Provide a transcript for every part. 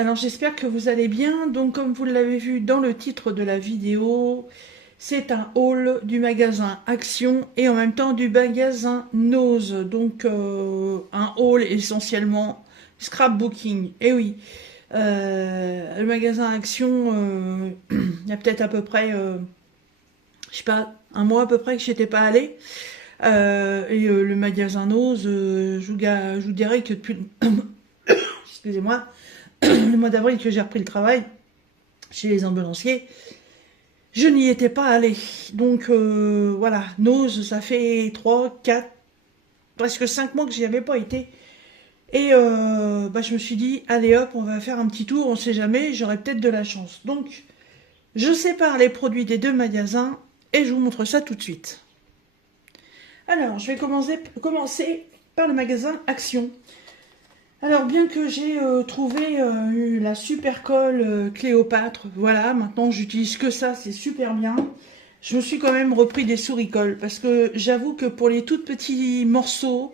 Alors j'espère que vous allez bien. Donc comme vous l'avez vu dans le titre de la vidéo, c'est un haul du magasin Action et en même temps du magasin Nose. Donc un haul essentiellement scrapbooking. Et oui, le magasin Action, il y a peut-être à peu près, je sais pas, un mois à peu près que j'étais pas allée. Le magasin Nose, je vous dirais que depuis... Excusez-moi. Le mois d'avril que j'ai repris le travail chez les ambulanciers, je n'y étais pas allée. Donc voilà, Nose, ça fait 3, 4, presque 5 mois que j'y avais pas été. Et je me suis dit, allez hop, on va faire un petit tour, on sait jamais, j'aurai peut-être de la chance. Donc, je sépare les produits des deux magasins et je vous montre ça tout de suite. Alors, je vais commencer par le magasin Action. Alors, bien que j'ai trouvé la super colle Cléopâtre, voilà, maintenant j'utilise que ça, c'est super bien. Je me suis quand même repris des souris-colles parce que j'avoue que pour les tout petits morceaux,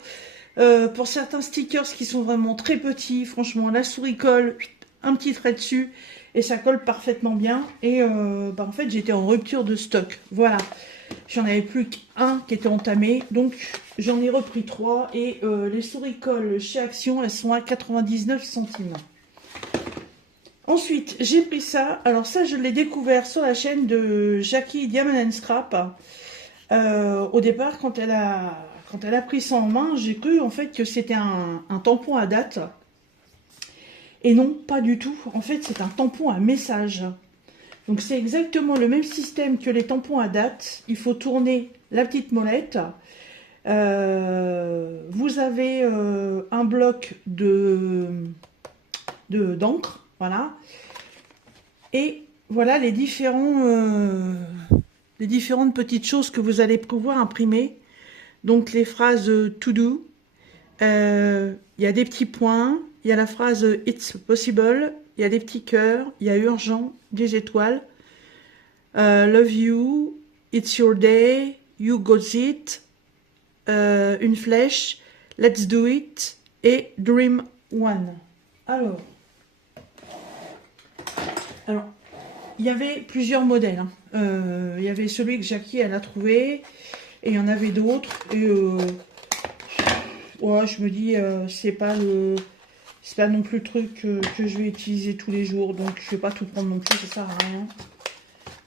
pour certains stickers qui sont vraiment très petits, franchement, la souris-colle, un petit trait dessus et ça colle parfaitement bien. Et en fait, j'étais en rupture de stock, voilà. J'en avais plus qu'un qui était entamé, donc j'en ai repris 3 et les souris-colles chez Action, elles sont à 99 centimes. Ensuite, j'ai pris ça. Alors ça, je l'ai découvert sur la chaîne de Jackie Diamond & Scrap. Au départ, quand elle a pris ça en main, j'ai cru en fait que c'était un tampon à date. Et non, pas du tout. En fait, c'est un tampon à message. Donc c'est exactement le même système que les tampons à date. Il faut tourner la petite molette. Vous avez un bloc d'encre, voilà. Et voilà les différentes petites choses que vous allez pouvoir imprimer. Donc les phrases to do. Il y a des petits points. Il y a la phrase it's possible. Il y a des petits cœurs. Il y a urgent. Des étoiles. Love you. It's your day. You got it. Une flèche. Let's do it. Et dream one. Alors, il y avait plusieurs modèles. Il y avait celui que Jackie elle a trouvé. Et il y en avait d'autres. Et ouais, je me dis, c'est pas non plus le truc que je vais utiliser tous les jours, donc je vais pas tout prendre non plus, ça sert à rien.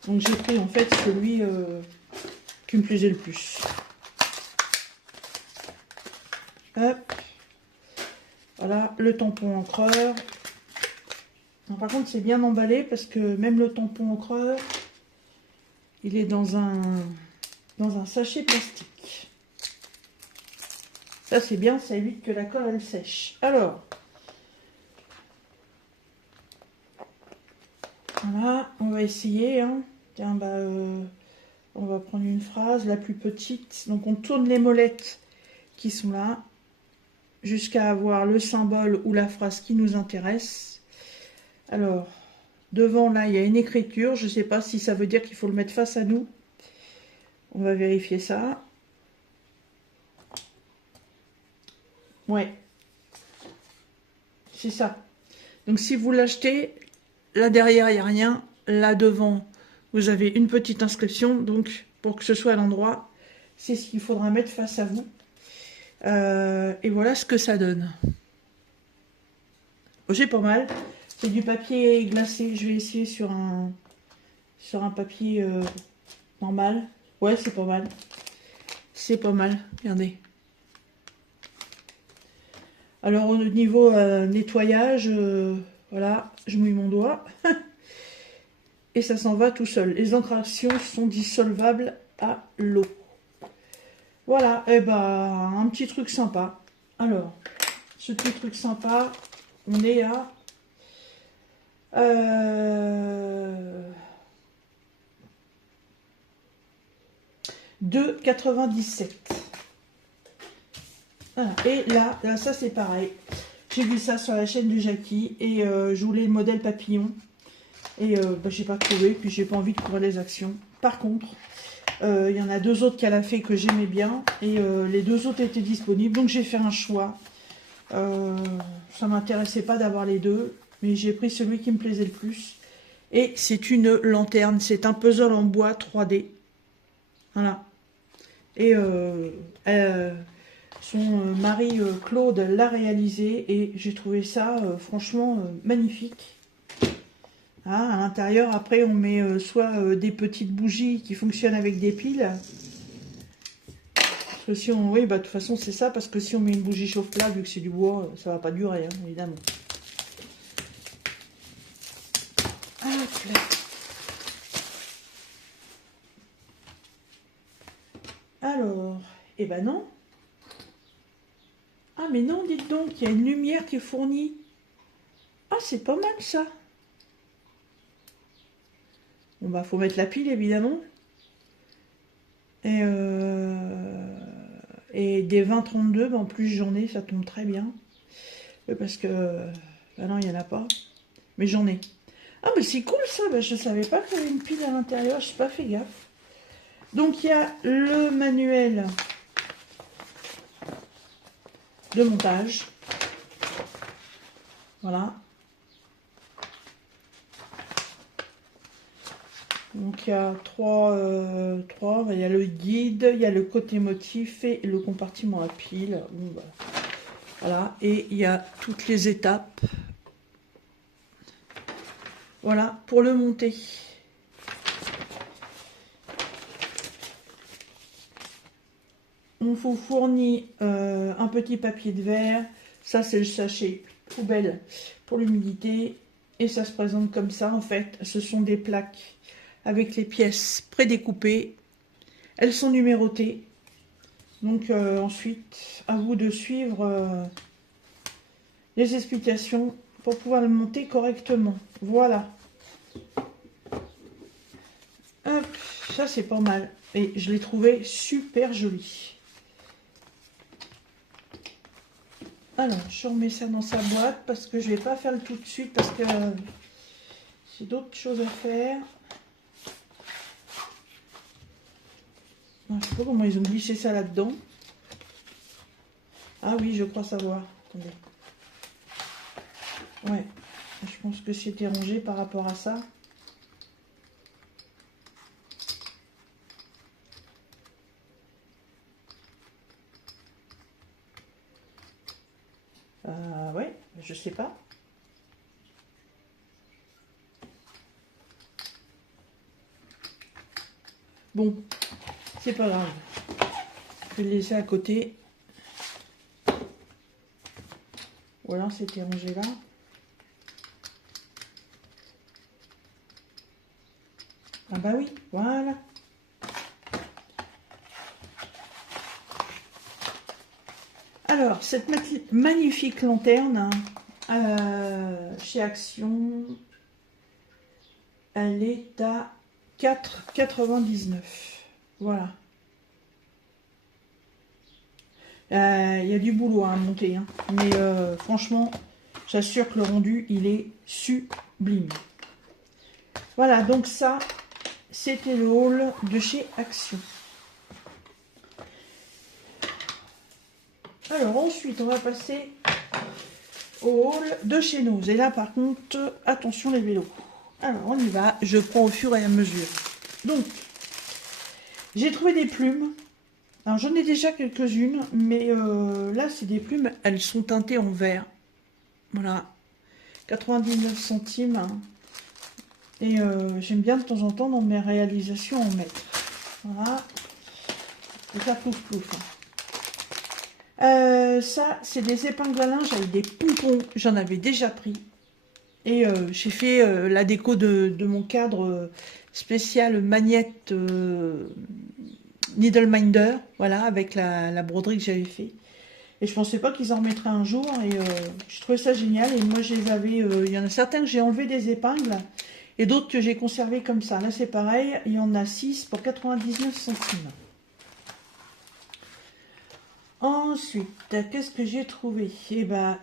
Donc j'ai pris en fait celui qui me plaisait le plus. Hop. Voilà, le tampon encreur. Non, par contre, c'est bien emballé parce que même le tampon encreur, il est dans un sachet plastique. Ça, c'est bien, ça évite que la colle, elle sèche. Alors, voilà, on va essayer. Hein. Tiens, on va prendre une phrase, la plus petite. Donc, on tourne les molettes qui sont là, jusqu'à avoir le symbole ou la phrase qui nous intéresse. Alors, devant, là, il y a une écriture. Je ne sais pas si ça veut dire qu'il faut le mettre face à nous. On va vérifier ça. Ouais, c'est ça. Donc si vous l'achetez, là derrière il n'y a rien, là devant vous avez une petite inscription, donc pour que ce soit à l'endroit, c'est ce qu'il faudra mettre face à vous. Et voilà ce que ça donne. J'ai pas mal, c'est du papier glacé, je vais essayer sur un papier normal. Ouais, c'est pas mal. C'est pas mal, regardez. Alors au niveau nettoyage, voilà, je mouille mon doigt et ça s'en va tout seul. Les encrations sont dissolvables à l'eau. Voilà, et un petit truc sympa. Alors, ce petit truc sympa, on est à 2,97 €. Voilà. Et là, ça c'est pareil. J'ai vu ça sur la chaîne de Jackie et je voulais le modèle papillon. Et j'ai pas trouvé, puis j'ai pas envie de courir les actions. Par contre, il y en a 2 autres qu'elle a fait que j'aimais bien. Et les 2 autres étaient disponibles. Donc j'ai fait un choix. Ça m'intéressait pas d'avoir les 2. mais j'ai pris celui qui me plaisait le plus. Et c'est une lanterne, c'est un puzzle en bois 3D. Voilà. Et son mari Claude l'a réalisé et j'ai trouvé ça franchement magnifique. Ah, à l'intérieur, après, on met soit des petites bougies qui fonctionnent avec des piles. Parce que si on... Oui, bah, de toute façon, c'est ça, parce que si on met une bougie chauffe-plat, vu que c'est du bois, ça va pas durer, hein, évidemment. Hop là. Alors, eh ben non. Ah, mais non, dites donc, il y a une lumière qui est fournie. Ah, c'est pas mal, ça. Bon, bah, faut mettre la pile, évidemment. Et des 20-32, bah, en plus j'en ai, ça tombe très bien. Parce que... Bah non, il n'y en a pas. Mais j'en ai. Ah, mais c'est cool, ça. Bah, je savais pas qu'il y avait une pile à l'intérieur, je n'ai pas fait gaffe. Donc, il y a le manuel de montage. Voilà. Donc il y a trois, il y a le guide, il y a le côté motif et le compartiment à pile. Bon, bah, voilà, et il y a toutes les étapes. Voilà, pour le monter. On vous fournit un petit papier de verre. Ça, c'est le sachet poubelle pour l'humidité. Et ça se présente comme ça, en fait. Ce sont des plaques avec les pièces prédécoupées. Elles sont numérotées. Donc ensuite, à vous de suivre les explications pour pouvoir le monter correctement. Voilà. Hop, ça c'est pas mal. Et je l'ai trouvé super joli. Alors, je remets ça dans sa boîte parce que je vais pas faire le tout de suite parce que j'ai d'autres choses à faire. Je ne sais pas comment ils ont glissé ça là-dedans. Ah oui, je crois savoir. Attendez. Ouais, je pense que c'était rangé par rapport à ça. Ouais, je sais pas. Bon, c'est pas grave. Je vais le laisser à côté. Ou alors c'était rangé là. Ah bah oui, voilà. Alors, cette magnifique lanterne, chez Action, elle est à 4,99 €. Voilà. Il y a du boulot à monter, hein. Mais franchement, j'assure que le rendu, il est sublime. Voilà, donc ça, c'était le haul de chez Action. Alors ensuite, on va passer au hall de chez nous. Et là, par contre, attention les vélos. Alors, on y va. Je prends au fur et à mesure. Donc, j'ai trouvé des plumes. Alors, j'en ai déjà quelques-unes, mais là, c'est des plumes. Elles sont teintées en vert. Voilà. 99 centimes. Hein. Et j'aime bien de temps en temps dans mes réalisations en mettre. Voilà. Et ça plouf plouf. Ça, c'est des épingles à linge avec des pompons. J'en avais déjà pris. Et j'ai fait la déco de mon cadre spécial Magnette Needleminder. Voilà, avec la broderie que j'avais fait. Et je pensais pas qu'ils en remettraient un jour. Et je trouvais ça génial. Et moi, je les avais... Il y en a certains que j'ai enlevé des épingles. Et d'autres que j'ai conservés comme ça. Là, c'est pareil. Il y en a 6 pour 99 centimes. Ensuite, qu'est-ce que j'ai trouvé? Eh ben,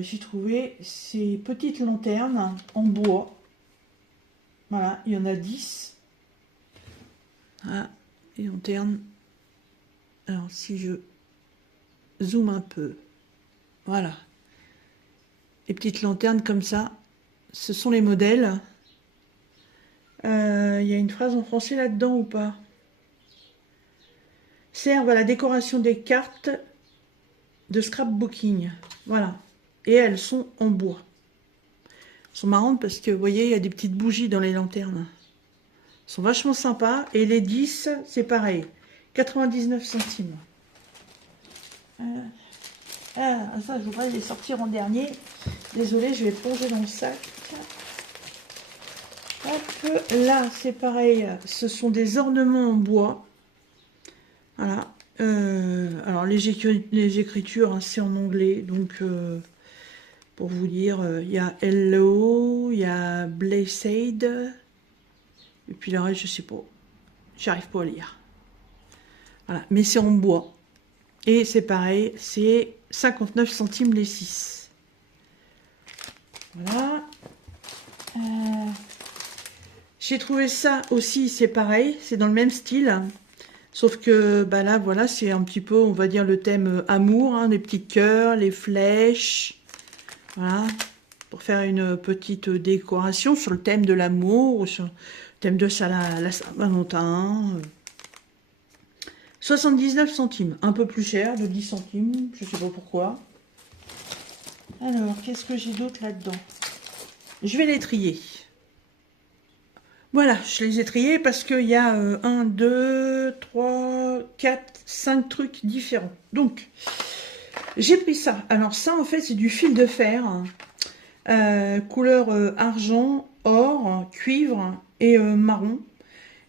j'ai trouvé ces petites lanternes en bois. Voilà, il y en a 10. Ah, les lanternes. Alors, si je zoome un peu. Voilà. les petites lanternes comme ça. Ce sont les modèles. Il y a une phrase en français là-dedans ou pas? Servent à la décoration des cartes de scrapbooking. Voilà. Et elles sont en bois. Elles sont marrantes parce que, vous voyez, il y a des petites bougies dans les lanternes. Elles sont vachement sympas. Et les 10, c'est pareil. 99 centimes. Ah, ça, je voudrais les sortir en dernier. Désolée, je vais plonger dans le sac. Hop, là, c'est pareil. Ce sont des ornements en bois. Voilà. Alors, les écritures, hein, c'est en anglais. Donc, pour vous dire, il y a Hello, il y a Blessed. Et puis le reste, je sais pas. J'arrive pas à lire. Voilà. Mais c'est en bois. Et c'est pareil, c'est 59 centimes les 6. Voilà. J'ai trouvé ça aussi, c'est pareil, c'est dans le même style. Sauf que bah là, voilà, c'est un petit peu, on va dire, le thème amour, hein, les petits cœurs, les flèches. Voilà. Pour faire une petite décoration sur le thème de l'amour, sur le thème de la Saint-Valentin. 79 centimes, un peu plus cher, de 10 centimes, je sais pas pourquoi. Alors, qu'est-ce que j'ai d'autre là-dedans? Je vais les trier. Voilà, je les ai triés parce qu'il y a 1, 2, 3, 4, 5 trucs différents. Donc, j'ai pris ça. Alors ça, en fait, c'est du fil de fer, couleur argent, or, cuivre et marron.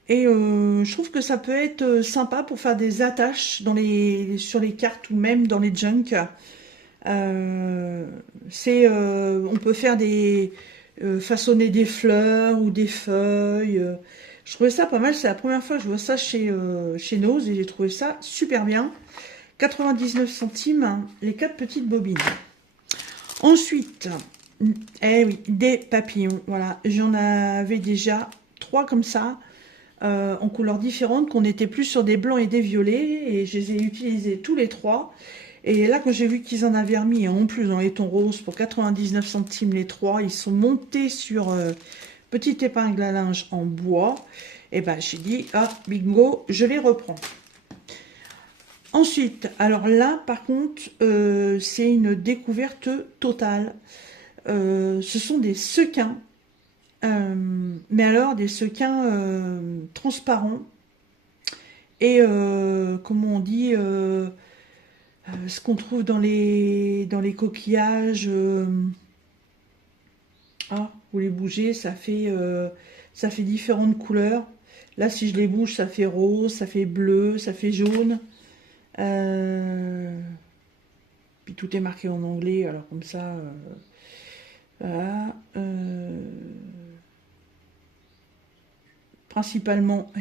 Et je trouve que ça peut être sympa pour faire des attaches sur les cartes ou même dans les junk. On peut faire façonner des fleurs ou des feuilles. Je trouvais ça pas mal. C'est la première fois que je vois ça chez Nose et j'ai trouvé ça super bien. 99 centimes, les 4 petites bobines. Ensuite, eh oui, des papillons. Voilà, j'en avais déjà 3 comme ça. En couleurs différentes, qu'on était plus sur des blancs et des violets, et je les ai utilisés tous les 3. Et là, quand j'ai vu qu'ils en avaient remis, et en plus dans les tons roses, pour 99 centimes les 3, ils sont montés sur petite épingle à linge en bois. Et ben j'ai dit, ah, bingo, je les reprends. Ensuite, alors là, par contre, c'est une découverte totale. Ce sont des sequins. Mais alors des sequins transparents et comment on dit ce qu'on trouve dans les coquillages. Vous les bougez, ça fait différentes couleurs. Là, si je les bouge, ça fait rose, ça fait bleu, ça fait jaune. Puis tout est marqué en anglais, alors comme ça. Voilà. Principalement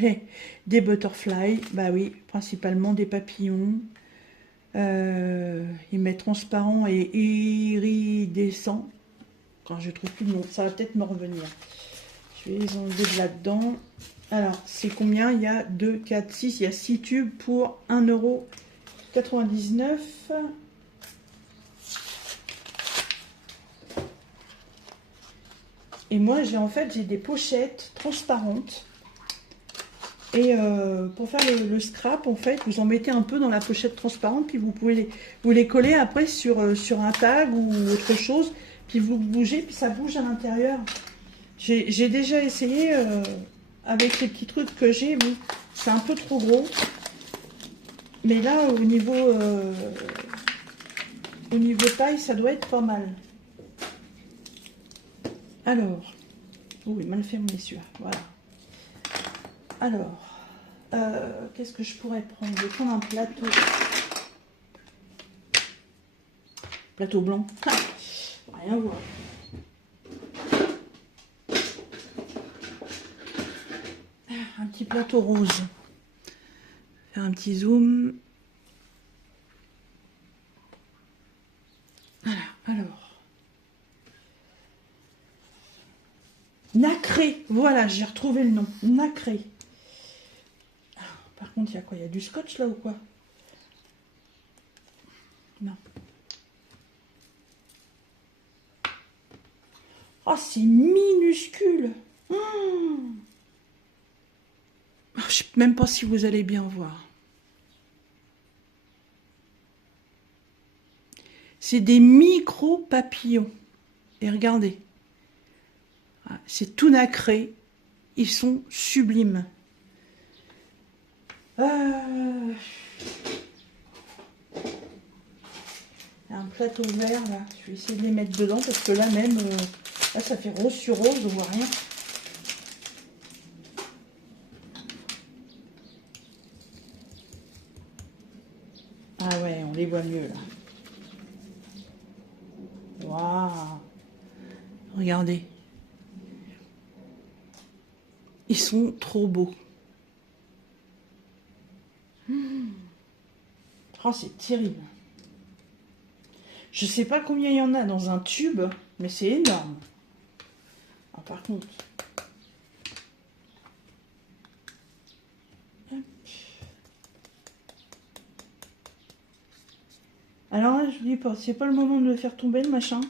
des butterflies, bah oui, principalement des papillons. Ils mettent transparent et iridescent. Quand je trouve plus de nom, ça va peut-être me revenir. Je vais les enlever de là-dedans. Alors, c'est combien? Il y a 2, 4, 6, il y a 6 tubes pour 1,99 €. Et moi, j'ai des pochettes transparentes. Et pour faire le scrap, en fait, vous en mettez un peu dans la pochette transparente, puis vous pouvez les coller après sur un tag ou autre chose, puis vous bougez, puis ça bouge à l'intérieur. J'ai déjà essayé avec les petits trucs que j'ai, mais c'est un peu trop gros. Mais là, au niveau taille, ça doit être pas mal. Alors, oui, mal fermé celui-là, voilà. Alors, qu'est-ce que je pourrais prendre? Je vais prendre un plateau. Plateau blanc. Rien à voir. Un petit plateau rose. Faire un petit zoom. Voilà, alors. Nacré. Voilà, j'ai retrouvé le nom. Nacré. Par contre, il y a quoi? Il y a du scotch là ou quoi? Non. Oh, c'est minuscule. Je ne sais même pas si vous allez bien voir. C'est des micro-papillons. Et regardez. C'est tout nacré. Ils sont sublimes. Il y a un plateau vert là. Je vais essayer de les mettre dedans parce que là même, là ça fait rose sur rose, on voit rien. Ah ouais, on les voit mieux là. Waouh! Regardez. Ils sont trop beaux. Oh, c'est terrible. Je sais pas combien il y en a dans un tube, mais c'est énorme. Ah, par contre. Alors là, je vous dis pas, c'est pas le moment de le faire tomber le machin.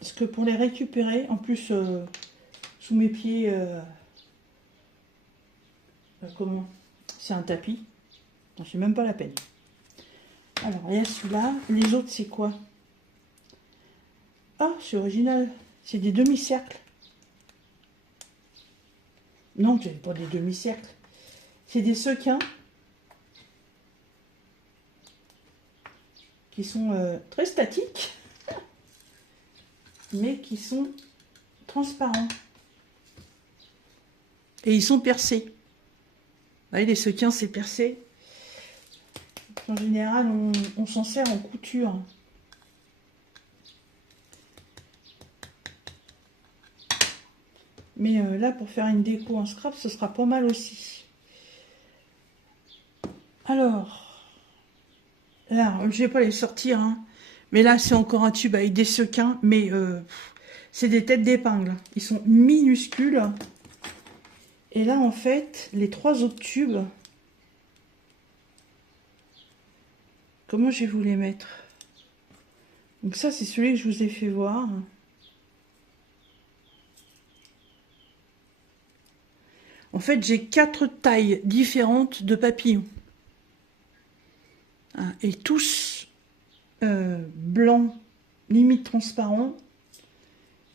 Parce que pour les récupérer, en plus, sous mes pieds, comment? C'est un tapis. C'est même pas la peine. Alors, il y a celui-là. Les autres, c'est quoi? Ah, c'est original. C'est des demi-cercles. Non, c'est pas des demi-cercles. C'est des sequins. Qui sont très statiques. Mais qui sont transparents. Et ils sont percés. Vous voyez, les sequins, c'est percé. En général, on s'en sert en couture. Mais là, pour faire une déco en scrap, ce sera pas mal aussi. Alors, là, je vais pas les sortir, hein. Mais là, c'est encore un tube avec des sequins, mais c'est des têtes d'épingle. Ils sont minuscules. Et là, en fait, les trois autres tubes, comment je vais vous les mettre? Donc ça, c'est celui que je vous ai fait voir. En fait, j'ai 4 tailles différentes de papillons. Et tous blancs, limite transparents.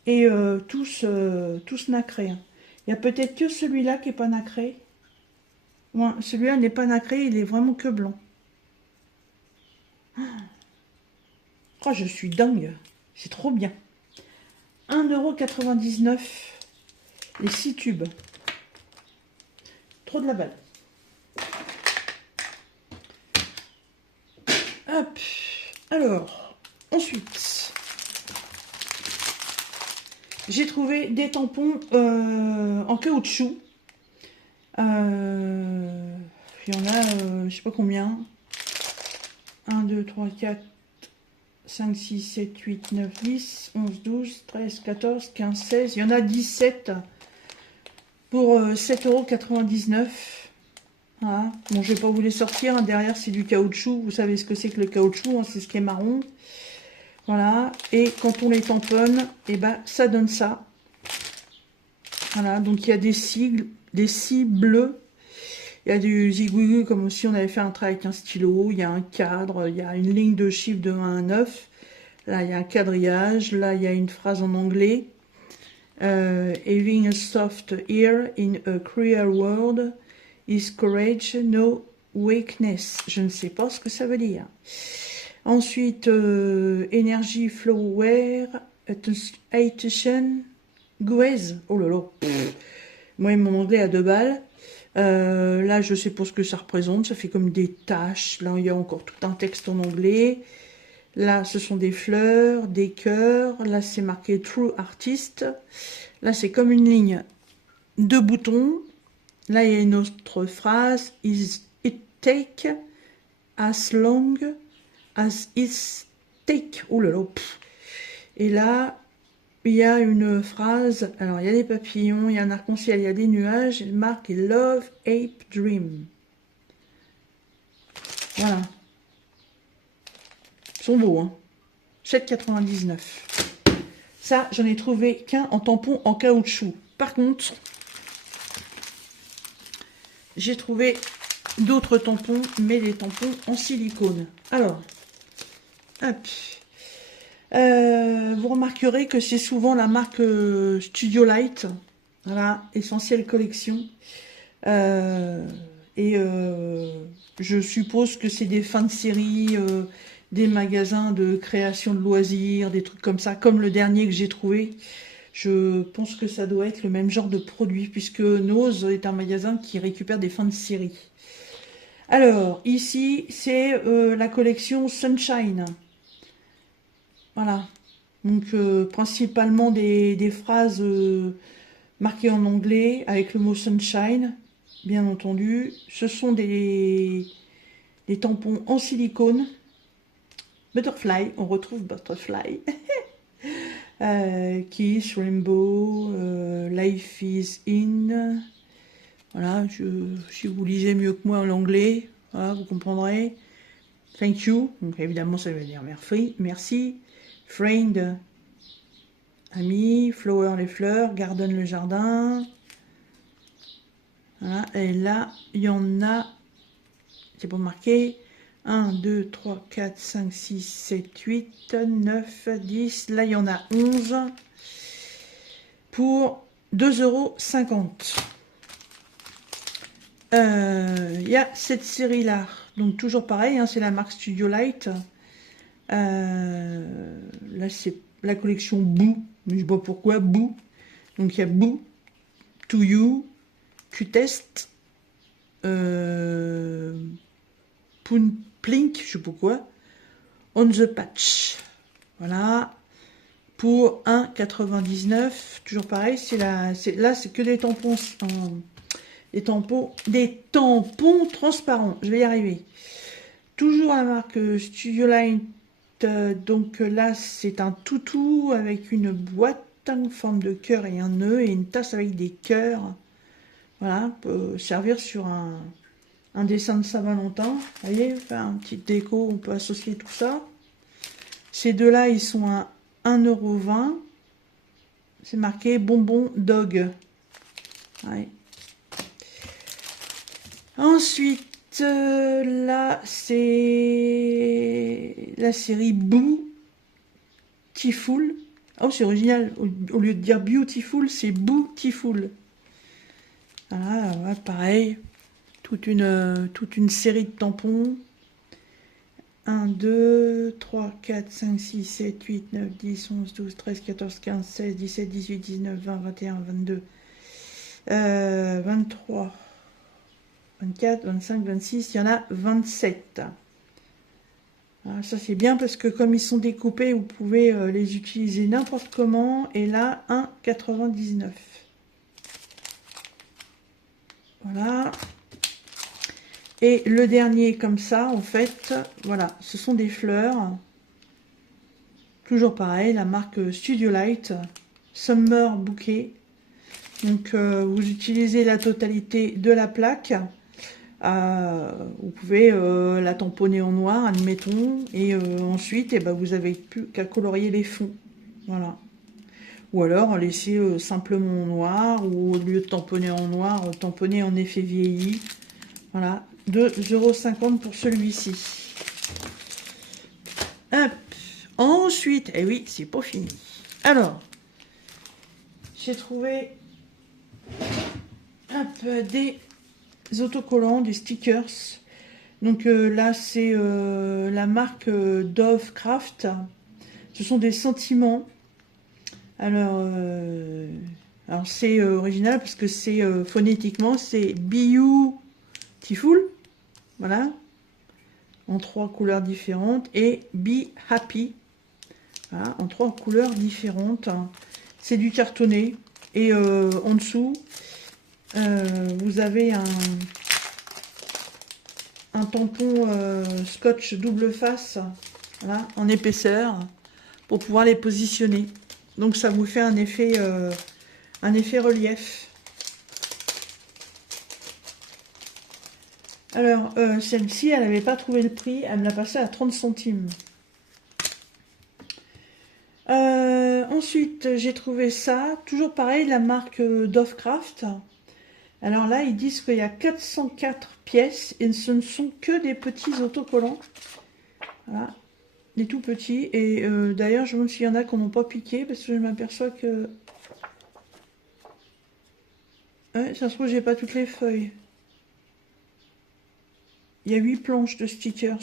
Et tous nacrés. Il y a peut-être que celui-là qui n'est pas nacré. Ouais, celui-là n'est pas nacré, il est vraiment que blanc. Oh, je suis dingue. C'est trop bien. 1,99 € les 6 tubes. Trop de la balle. Hop. Alors, ensuite, j'ai trouvé des tampons en caoutchouc. Il y en a, je sais pas combien. 1, 2, 3, 4, 5, 6, 7, 8, 9, 10, 11, 12, 13, 14, 15, 16. Il y en a 17 pour 7,99 €. Voilà. Bon, je vais pas vous les sortir. Hein. Derrière, c'est du caoutchouc. Vous savez ce que c'est que le caoutchouc. Hein. C'est ce qui est marron. Voilà. Et quand on les tamponne, et ben, ça donne ça. Voilà. Donc, il y a des sigles, des scies bleus. Il y a du zigouigou comme si on avait fait un travail avec un stylo. Il y a un cadre. Il y a une ligne de chiffres de 1 à 9. Là, il y a un quadrillage. Là, il y a une phrase en anglais. Having a soft ear in a cruel world is courage, no weakness. Je ne sais pas ce que ça veut dire. Ensuite, Energy Flower, Attention, Guez. Oh là là. Moi, mon anglais à 2 balles. Là, je sais pas ce que ça représente. Ça fait comme des taches. Là, il y a encore tout un texte en anglais. Là, ce sont des fleurs, des cœurs. Là, c'est marqué True Artist. Là, c'est comme une ligne de boutons. Là, il y a une autre phrase. Is it take as long as it's take. Oh là là. Et là, il y a une phrase. Alors, il y a des papillons, il y a un arc-en-ciel, il y a des nuages. Il marque Love, Ape, Dream. Voilà. Ils sont beaux, hein. 7,99. Ça, j'en ai trouvé qu'un en tampon en caoutchouc. Par contre, j'ai trouvé d'autres tampons, mais des tampons en silicone. Alors, hop. Vous remarquerez que c'est souvent la marque Studio Light. Voilà, Essentiel Collection. Je suppose que c'est des fins de série, des magasins de création de loisirs, des trucs comme ça, comme le dernier que j'ai trouvé. Je pense que ça doit être le même genre de produit, puisque Nose est un magasin qui récupère des fins de série. Alors, ici, c'est la collection Sunshine. Voilà. Donc, principalement des phrases marquées en anglais, avec le mot Sunshine, bien entendu. Ce sont des tampons en silicone. Butterfly, on retrouve Butterfly. Kiss, Rainbow, Life is in. Voilà, si vous lisez mieux que moi l'anglais, voilà, vous comprendrez. Thank you, donc évidemment ça veut dire merci. Friend, ami. Flower, les fleurs. Garden, le jardin. Voilà, et là, il y en a, c'est pour marquer, 1, 2, 3, 4, 5, 6, 7, 8, 9, 10. Là, il y en a 11 pour 2,50 €. Il y a cette série-là. Donc, toujours pareil, hein, c'est la marque Studio Light. Là, c'est la collection Boo. Mais je sais pas pourquoi, Boo. Donc, il y a Boo, To You, Q-Test, Plink, je sais pas quoi, On the Patch. Voilà. Pour 1,99 €. Toujours pareil, là, c'est que des tampons, des tampons transparents. Je vais y arriver. Toujours la marque Studio Light. Donc là, c'est un toutou avec une boîte en forme de cœur et un nœud et une tasse avec des cœurs. Voilà, peut servir sur un dessin de Saint-Valentin. Vous voyez, faire une petite déco, on peut associer tout ça. Ces deux-là, ils sont à 1,20 €. C'est marqué bonbon dog. Ouais. Ensuite, là, c'est la série Beautiful. Oh, c'est original. Au lieu de dire Beautiful, c'est Beautiful. Voilà, ouais, pareil. Toute une série de tampons. 1, 2, 3, 4, 5, 6, 7, 8, 9, 10, 11, 12, 13, 14, 15, 16, 17, 18, 19, 20, 21, 22, 23, 24, 25, 26, il y en a 27. Alors ça c'est bien parce que comme ils sont découpés, vous pouvez les utiliser n'importe comment. Et là, 1,99 €. Voilà. Et le dernier comme ça, en fait, voilà, ce sont des fleurs. Toujours pareil, la marque Studio Light, Summer Bouquet. Donc vous utilisez la totalité de la plaque. Vous pouvez la tamponner en noir, admettons, et ensuite, vous n'avez plus qu'à colorier les fonds. Voilà. Ou alors laisser simplement en noir, ou au lieu de tamponner en noir, tamponner en effet vieilli. Voilà, 2,50 € pour celui-ci. Hop. Ensuite, eh oui, c'est pas fini. Alors, j'ai trouvé des autocollants, des stickers. Donc là, c'est la marque Dove Craft. Ce sont des sentiments. Alors c'est original parce que c'est phonétiquement, c'est Beautiful. Voilà. En 3 couleurs différentes. Et Be Happy. Voilà, en 3 couleurs différentes. C'est du cartonné. Et en dessous, vous avez un tampon scotch double face, voilà, en épaisseur, pour pouvoir les positionner. Donc ça vous fait un effet relief. Alors celle-ci, elle n'avait pas trouvé le prix, elle me l'a passé à 30 centimes. Ensuite, j'ai trouvé ça, toujours pareil, la marque Dovecraft. Alors là, ils disent qu'il y a 404 pièces et ce ne sont que des petits autocollants. Voilà, des tout petits. Et d'ailleurs, je me demande s'il y en a qui n'ont pas piqué parce que je m'aperçois que... Ouais, ça se trouve, j'ai pas toutes les feuilles. Il y a 8 planches de stickers.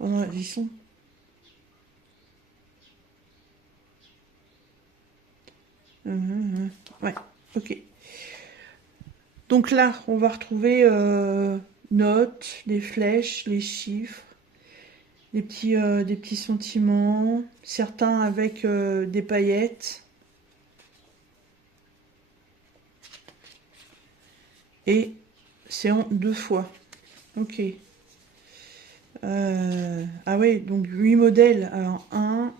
Oh non, ils sont... Ouais, ok. Donc là, on va retrouver notes, les flèches, les chiffres, des petits sentiments, certains avec des paillettes. Et c'est en 2 fois. Ok. Ah oui, donc 8 modèles. Alors 1,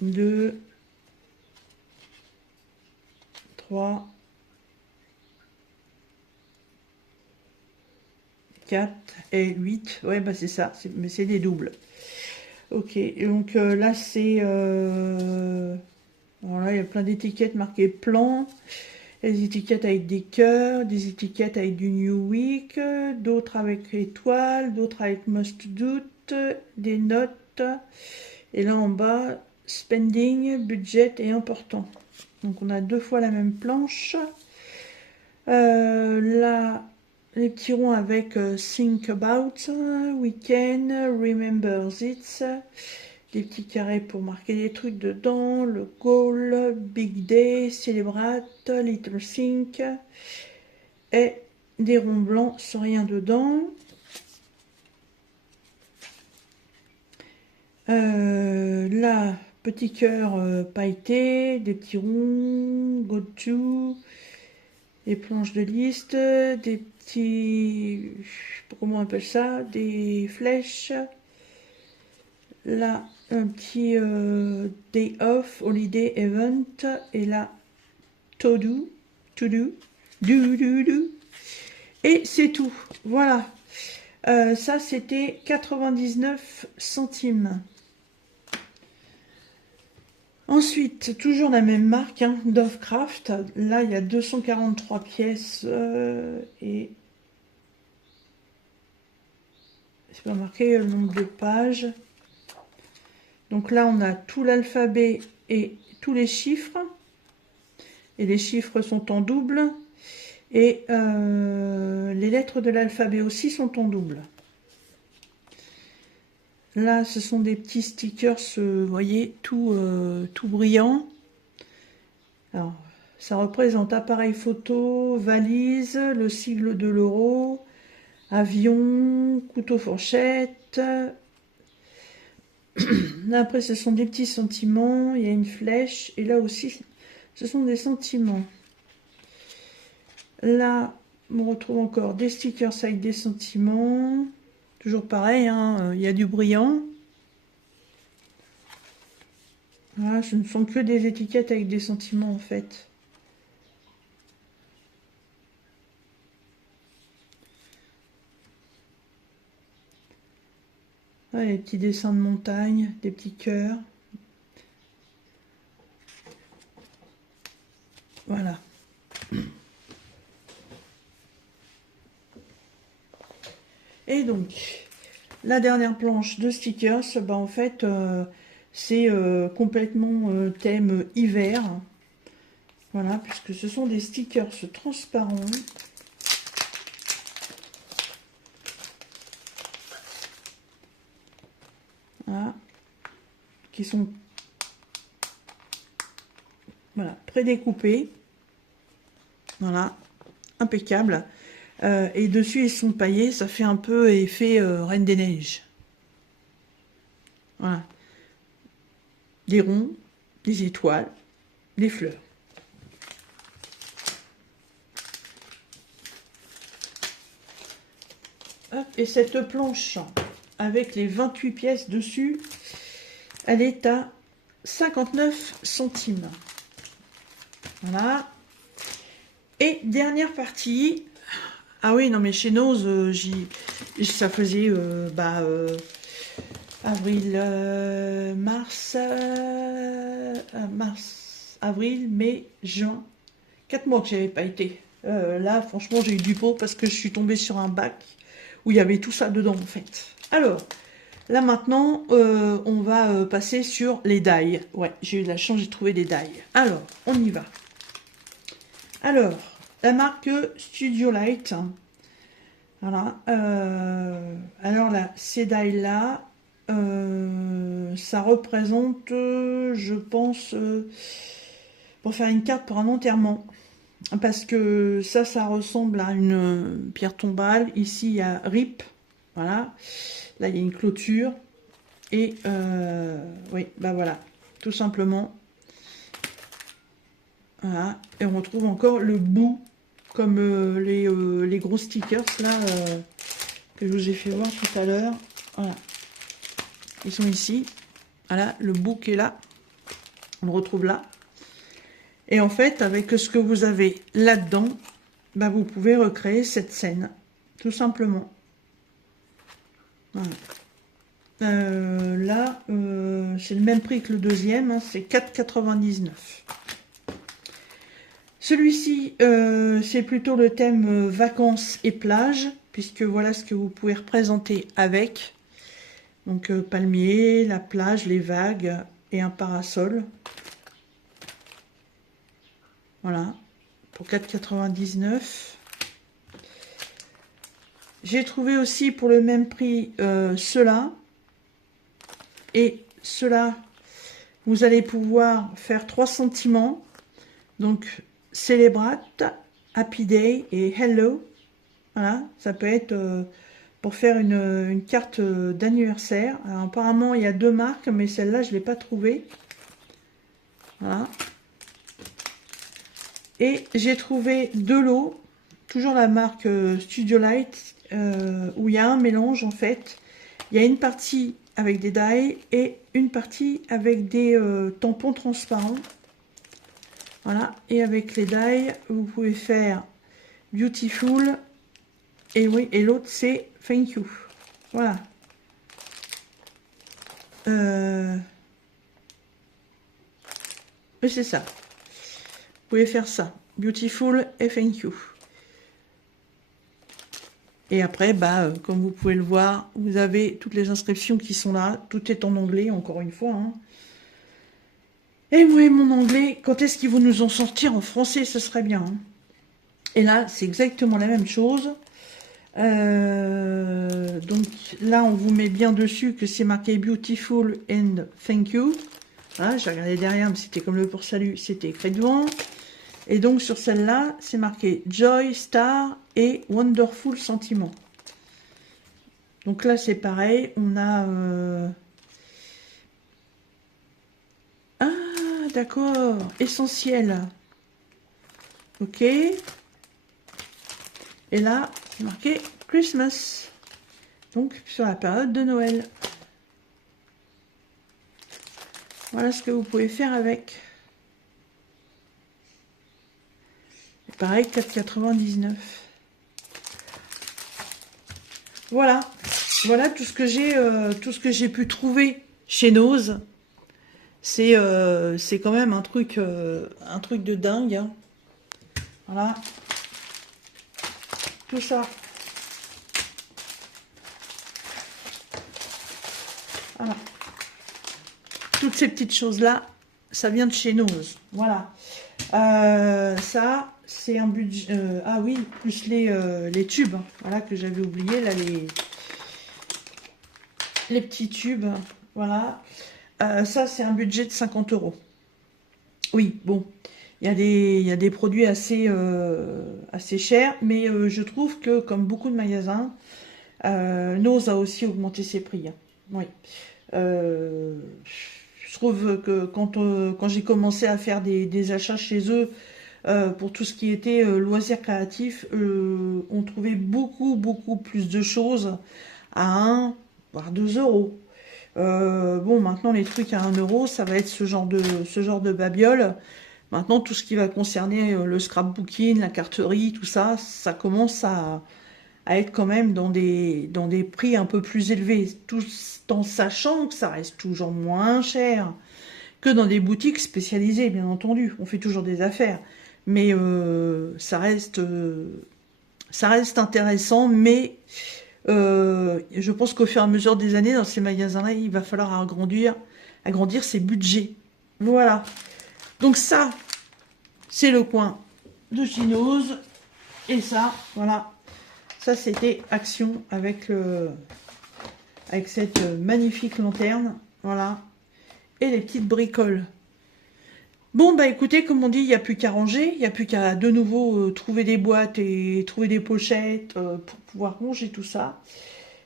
2, 3, 4 et 8. Ouais, bah c'est ça, mais c'est des doubles. Ok, et donc là c'est... voilà, il y a plein d'étiquettes marquées plan. Des étiquettes avec des cœurs, des étiquettes avec du New Week, d'autres avec étoiles, d'autres avec must doute, des notes. Et là en bas, spending, budget et important. Donc on a 2 fois la même planche. Là, les petits ronds avec think about, weekend, remember it. Des petits carrés pour marquer des trucs dedans, le goal, big day, celebrate, little think, et des ronds blancs sans rien dedans. Là, petit cœur pailleté, des petits ronds, go to, des planches de liste, des petits, je sais pas comment on appelle ça, des flèches. Là, un petit day off, holiday event, et là, to do, do. Et c'est tout. Voilà. Ça, c'était 99 centimes. Ensuite, toujours la même marque, hein, Dovecraft. Là, il y a 243 pièces et c'est pas marqué le nombre de pages. Donc là, on a tout l'alphabet et tous les chiffres. Et les chiffres sont en double. Et les lettres de l'alphabet aussi sont en double. Là, ce sont des petits stickers, vous voyez, tout brillant. Alors, ça représente appareil photo, valise, le sigle de l'euro, avion, couteau fourchette. Là, après, ce sont des petits sentiments, il y a une flèche, et là aussi, ce sont des sentiments. Là, on retrouve encore des stickers avec des sentiments. Toujours pareil, hein, il y a du brillant. Voilà, ce ne sont que des étiquettes avec des sentiments, en fait. Voilà, les petits dessins de montagne, des petits cœurs. Voilà. Et donc, la dernière planche de stickers, bah en fait, c'est complètement thème hiver. Voilà, puisque ce sont des stickers transparents. Voilà, qui sont voilà, prédécoupés. Voilà, impeccable. Et dessus, ils sont paillés, ça fait un peu effet Reine des Neiges. Voilà. Des ronds, des étoiles, des fleurs. Hop, et cette planche, avec les 28 pièces dessus, elle est à 59 centimes. Voilà. Et dernière partie, Ah oui, non, mais chez Nose, ça faisait avril, mars, avril, mai, juin. 4 mois que j'avais pas été. Là, franchement, j'ai eu du pot parce que je suis tombée sur un bac où il y avait tout ça dedans, en fait. Alors, là maintenant, on va passer sur les die. Ouais, j'ai eu de la chance, j'ai trouvé des die. Alors, on y va. Alors, la marque Studio Light. Voilà. Alors là, ces die-là, ça représente, je pense, pour faire une carte pour un enterrement. Parce que ça ressemble à une pierre tombale. Ici, il y a RIP. Voilà. Là, il y a une clôture. Et oui, bah voilà, tout simplement. Voilà. Et on retrouve encore le bout, comme les gros stickers, là, que je vous ai fait voir tout à l'heure. Voilà. Ils sont ici. Voilà, le bout qui est là. On le retrouve là. Et en fait, avec ce que vous avez là-dedans, bah, vous pouvez recréer cette scène, tout simplement. Voilà. Là, c'est le même prix que le deuxième, hein, c'est 4,99 €. Celui-ci, c'est plutôt le thème vacances et plage, puisque voilà ce que vous pouvez représenter avec. Donc, palmier, la plage, les vagues et un parasol. Voilà, pour 4,99 €. J'ai trouvé aussi pour le même prix ceux-là. Et ceux-là, vous allez pouvoir faire 3 sentiments. Donc, Celebrate, Happy Day et Hello. Voilà, ça peut être pour faire une carte d'anniversaire. Alors, apparemment, il y a 2 marques, mais celle-là, je ne l'ai pas trouvée. Voilà. Et j'ai trouvé 2 lots, toujours la marque Studio Light, où il y a un mélange en fait. Il y a une partie avec des die et une partie avec des tampons transparents. Voilà, et avec les die, vous pouvez faire Beautiful, et oui, et l'autre c'est Thank you. Voilà. Oui, c'est ça. Vous pouvez faire ça. Beautiful et Thank you. Et après, bah, comme vous pouvez le voir, vous avez toutes les inscriptions qui sont là. Tout est en anglais, encore une fois. Hein. Et moi, mon anglais, quand est-ce qu'ils vont nous en sortir en français? Ce serait bien. Hein. Et là, c'est exactement la même chose. Donc là, on vous met bien dessus que c'est marqué Beautiful and Thank you. Voilà, j'ai regardé derrière, mais c'était comme le pour salut, c'était écrit devant. Et donc sur celle-là, c'est marqué Joy, Star et Wonderful Sentiment. Donc là, c'est pareil, on a... Ah, d'accord, essentiel. Ok. Et là, c'est marqué Christmas. Donc sur la période de Noël. Voilà ce que vous pouvez faire avec. Et pareil, 4,99 €. Voilà. Voilà tout ce que j'ai pu trouver chez Nose. C'est quand même un truc de dingue. Hein. Voilà. Tout ça. Voilà. Toutes ces petites choses-là, ça vient de chez Nose. Voilà. Ça, c'est un budget... ah oui, plus les tubes. Voilà, que j'avais oublié. Là, les petits tubes. Voilà. Ça, c'est un budget de 50 €. Oui, bon. Il y a des produits assez chers. Mais je trouve que, comme beaucoup de magasins, Nose a aussi augmenté ses prix. Hein. Oui. Je trouve que quand j'ai commencé à faire des achats chez eux pour tout ce qui était loisirs créatifs, on trouvait beaucoup plus de choses à 1 voire 2 €. Bon, maintenant les trucs à 1 €, ça va être ce genre de babiole. Maintenant, tout ce qui va concerner le scrapbooking, la carterie, tout ça, ça commence à être quand même dans des prix un peu plus élevés, tout en sachant que ça reste toujours moins cher que dans des boutiques spécialisées, bien entendu. On fait toujours des affaires, mais ça reste intéressant, mais je pense qu'au fur et à mesure des années, dans ces magasins-là, il va falloir agrandir ses budgets. Voilà. Donc ça, c'est le coin de Chinose. Et ça, voilà. Ça, c'était Action avec cette magnifique lanterne. Voilà. Et les petites bricoles. Bon, bah écoutez, comme on dit, il n'y a plus qu'à ranger. Il n'y a plus qu'à de nouveau trouver des boîtes et trouver des pochettes pour pouvoir ranger tout ça.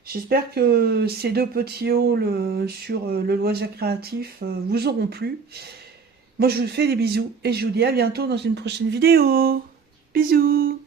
J'espère que ces deux petits hauls sur le loisir créatif vous auront plu. Moi, je vous fais des bisous et je vous dis à bientôt dans une prochaine vidéo. Bisous!